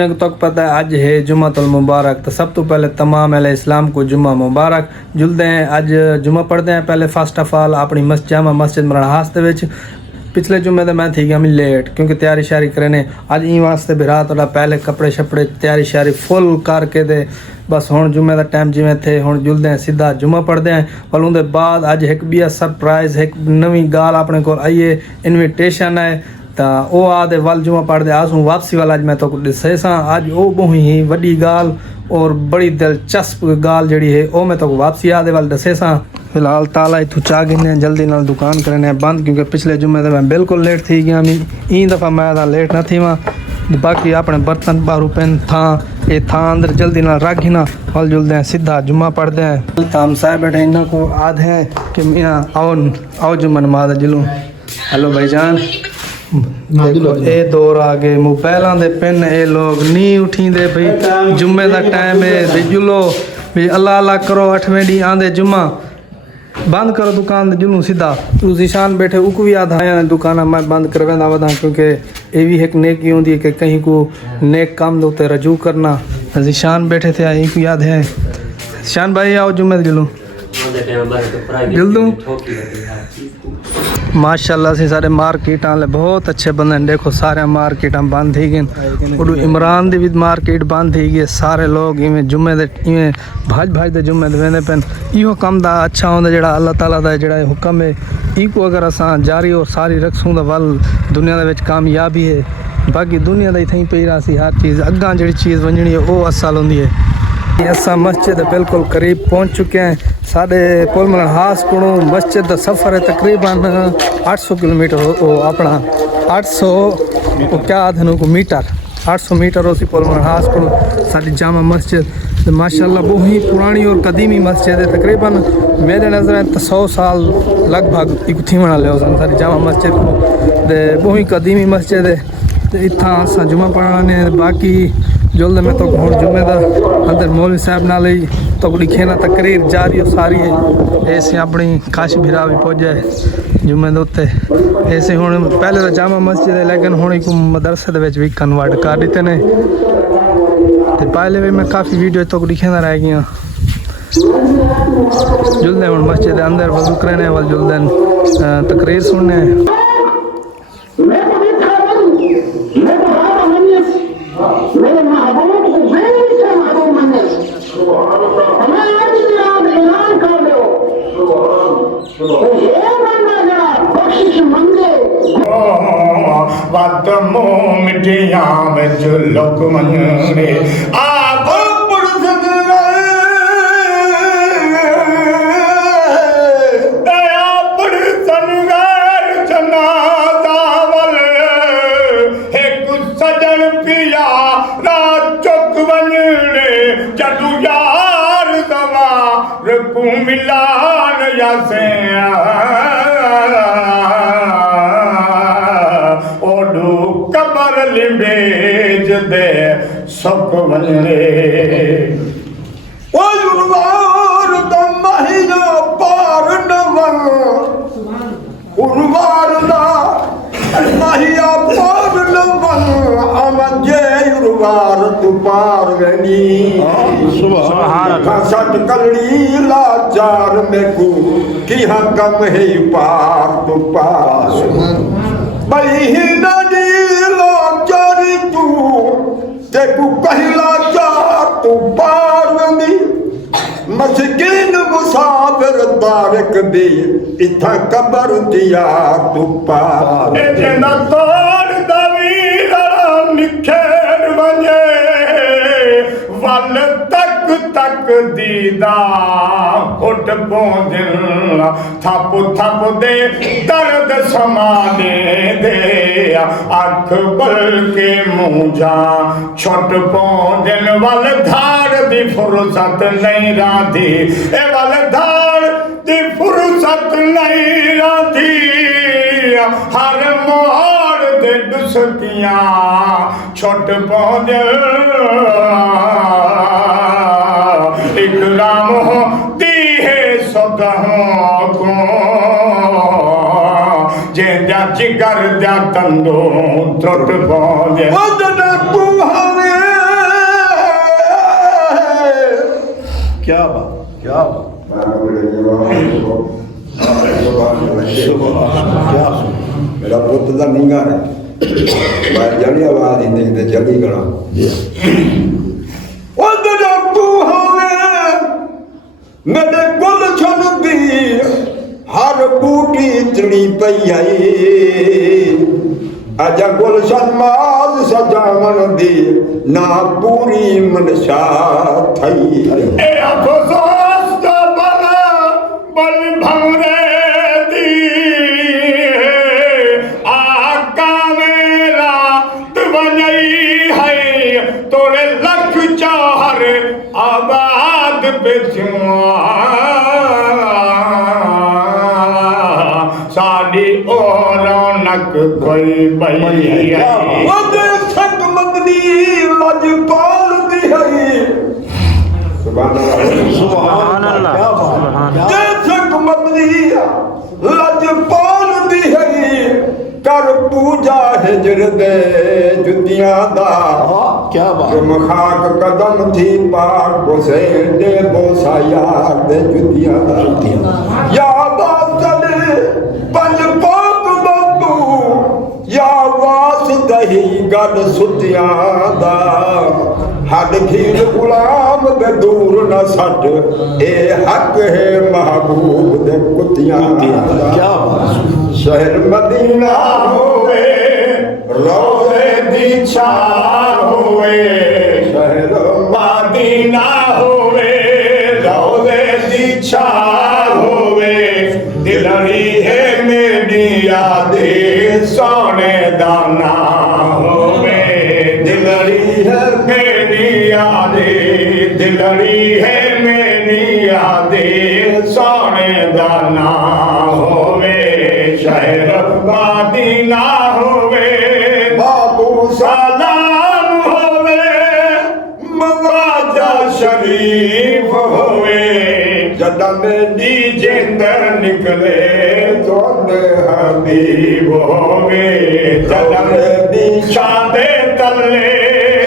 तो पता है आज है जुम्मतुल मुबारक, तो सब तो पहले तमाम अहले इस्लाम को जुम्मा मुबारक। जुलते हैं आज जुम्मा पढ़ते हैं। पहले फर्स्ट ऑफ ऑल अपनी जामा मस्जिद मरहास दे विच पिछले जुम्मे तो मैं थी गया मैं लेट, क्योंकि तैयारी श्यारी करने अज ई वास्ते भी रात वाला पहले कपड़े शपड़े तैयारी श्यारी फुल करके दे बस हुण जुम्मे का टाइम जिमें थे हुण जुलते हैं सीधा जुम्मा पढ़ते हैं। पर उनके बाद अज एक बिया सरप्राइज एक नवी गाल अपने को आइए इनविटेशन है, तो वो आदे वल जुम्मा पढ़ते आसूँ वापसी वाला अज मैं तो दसे सा अज वो बहुत ही वड्डी गाल और बड़ी दिलचस्प गाल जड़ी है वो मैं तो वापसी आदे वाल दसे सा। फिलहाल ताला इतू चा गिने जल्दी नाल दुकान करने बंद, क्योंकि पिछले जुम्मे तो मैं बिल्कुल लेट थी गया। ई दफ़ा मैं तो लेट न थी वहाँ। बाकी अपने बर्तन बारू पेन था ये था अंदर जल्दी ना रख ना हल जुलते हैं सीधा जुम्मा पढ़ते हैं। हम साहब बैठे इन्हों को आधे हैं कि मियाँ आओ आओ जुम्मा नमाज जुलूँ। हेलो भाईजान, ये दौर आ गए मोबाइलों दे पिन ये लोग नहीं उठींदे भाई जुम्मे का टाइम है भी जुलो भी अल्लाह अल्लाह करो 8वें डी आंदे जुम्मा बंद करो दुकान जुनू सीधा जीशान बैठे उक भी आधा आया दुकान मैं बंद करवा वधा, क्योंकि ये भी एक नेकी होंगी कि कहीं को नेक काम दे रजू करना। जीशान बैठे थे यही को याद है। शान भाई आओ जुम्मे जुलूँ जुल दूँ माशाल्लाह से सारे मार्केट आले बहुत अच्छे बंदे देखो सारे मार्केट बंद थी गए उडू इमरान दी भी मार्केट बंद थी गई। सारे लोग इवें जुम्मे दे इवें भाज भाज दे जुम्मे दे वेंदे पेन। इहो कम दा अच्छा होंदा जेड़ा अल्लाह ताला दा जेड़ा हुक्म है इको अगर असां जारी और सारी रखसूं तो वल दुनिया दे विच कामयाबी है। बाकी दुनिया दा इथई पई रासी हर चीज़ अग्गां जेड़ी चीज़ वंजणी है वो असल होंदी है। असा मस्जिद बिल्कुल करीब पहुंच चुके हैं। साढ़े पुल मलहास को मस्जिद का सफ़र है तकरीबन 800 किलोमीटर अपना 800 क्या आधे को मीटर 800 मीटर उसी पुल मलहास को साड़ी जामा मस्जिद माशाल्लाह बहुत ही पुरानी और कदीमी मस्जिद है। तकरीबन मेरे नज़र 100 साल लगभग एक थी बना लिया साड़ी जामा मस्जिद को बहुत ही कदीमी मस्जिद है। तो इतना असा जुम्मा पढ़ाने बाकी जुल्द में तो हूँ जुम्मे का अंदर मौलवी साहब नाल ही तो लिखे ना तकरीर जारी और सारी है ऐसे अपनी काश भिरा भी पहुँचे जुम्मे के उत्ते ऐसे हूँ पहले तो जामा मस्जिद है लेकिन हूँ एक मदरसे भी कन्वर्ट कर दिते ने। तो पहले भी मैं काफ़ी वीडियो तो लिखे रह गई जुलते हूँ मस्जिद के अंदर वजू करने वाल जुलते तकरीर सुनने। मेरे महबूब हुसैन से महबूब मने हमें आज आप ऐलान कर दो ये बंदा जरा बख्शिश मंगे बात मोमिटिया में जो लोग मने आप मिलान यासे ओडू कबर लिबेज दे सब वने ओ उर्वार दमहिया पार नवन उर्वार दा महिया पार नवन अमजे उर्वार तू पार गनी सुभान अल्लाह सत कलड़ी लाचार में को कि हाँ कम है पार तू पार बई ही नदी लाचारी तू ते को कहला चार तू पार गनी मस्किन मुसाफिर बारक भी इथा कबर दिया तू पार जना तोड़ दवीर निखेर वने वल तक तक दीदा उठ पौंदिल थप थप दे दर्द समाने दे अख बल के मुंजा छोट पौंदिल वल धार दी फुर्सत नहीं राधी ए वल धार दी फुर्सत नहीं राधी हर मोहर दे दुसतियां छोट पौंदिल इकराम होती है सदहों को जे जिगर जा तंदो त्रुट पौंदे वदन कुहावे मेरा पुत्र का नींगा है मैं जली आवाज ही देखते जली गला मेरे गुल छुदी हर बूटी चढ़ी पई आई अजा गुलशन माज सजावन दी ना पूरी मनशा थई ए अफसोस तो बल भमरे दी आका मेरा तवनई है तोरे लख चाहर आबाद बिछुआ साडी ओ रौनक कोई पई है ओदे सक मदनी लजपाल दी है सुभान अल्लाह क्या बात है सक मदनी लजपाल दी है कर पूजा हिजर दे जुतियां दा क्या बात मखाक कदम थी पाक हुसैन दे बोसा यार दे जुतियां दा या बात पंज पाक बाबू या वास दही गड सुतियां दा हद खीर गुलाम दे दूर न सट ए हक है महबूब दे कुतियां क्या बात शहर मदीना होवे रोज़े दी छाव होवे शहर मदीना होवे रोज़े दी छाव होवे दिलड़ी है मेरी यादे सोने दाना होवे दिलड़ी है मेरी यादे दिलड़ी है मेरी यादे सोने दाना होवे शहर मदीना होवे बाबू सलाम होवे मवाजा शरीफ होवे जदा मेरी जिंदर निकले तोने हबीब होवे जन्म दी छांदे तले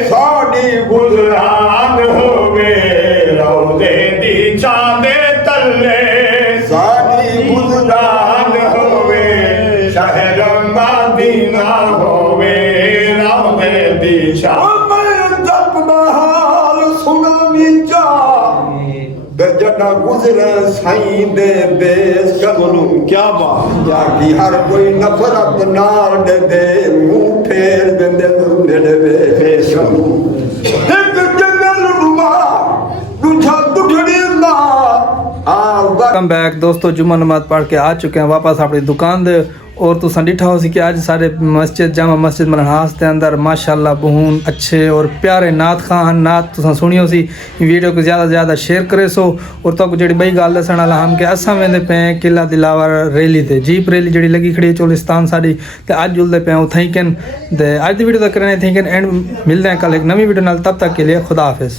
साड़ी गुजरान होवे रोज़े दी छांदे तले साड़ी गुजरान होवे शहर मदीना होवे रोज़े दी छांदे जटा गुजरे साईं दे बेस करूं क्या बात जाकी हर कोई नफरत नाल दे दे मुंह फेर देंदे मेरे बेस करूं एक जंगल रुमा दूजा दुठड़ी ना वेलकम बैक दोस्तों, जुम्मा नमाज पढ़ के आ चुके हैं वापस अपनी दुकान दे। और तुसा डिठा हो सी कि आज सारे मस्जिद जामा मस्जिद मरहास के अंदर माशाल्लाह बहुत अच्छे और प्यारे नात खान नात तुसा सुनियो सी। वीडियो को ज़्यादा से ज़्यादा शेयर करे सो। और तो जी बई गल दसन वाला हम कि असा वेंदे पे किला दिलावर रैली ते जीप रैली जी लगी खड़ी चोलिस्तान साड़ी ते अज जुलते पे उथई कैन ते अज दी वीडियो तक करने थी कैन एंड मिलते हैं कल एक नवी वीडियो नाल। तब तक के लिए खुदा हाफिज़।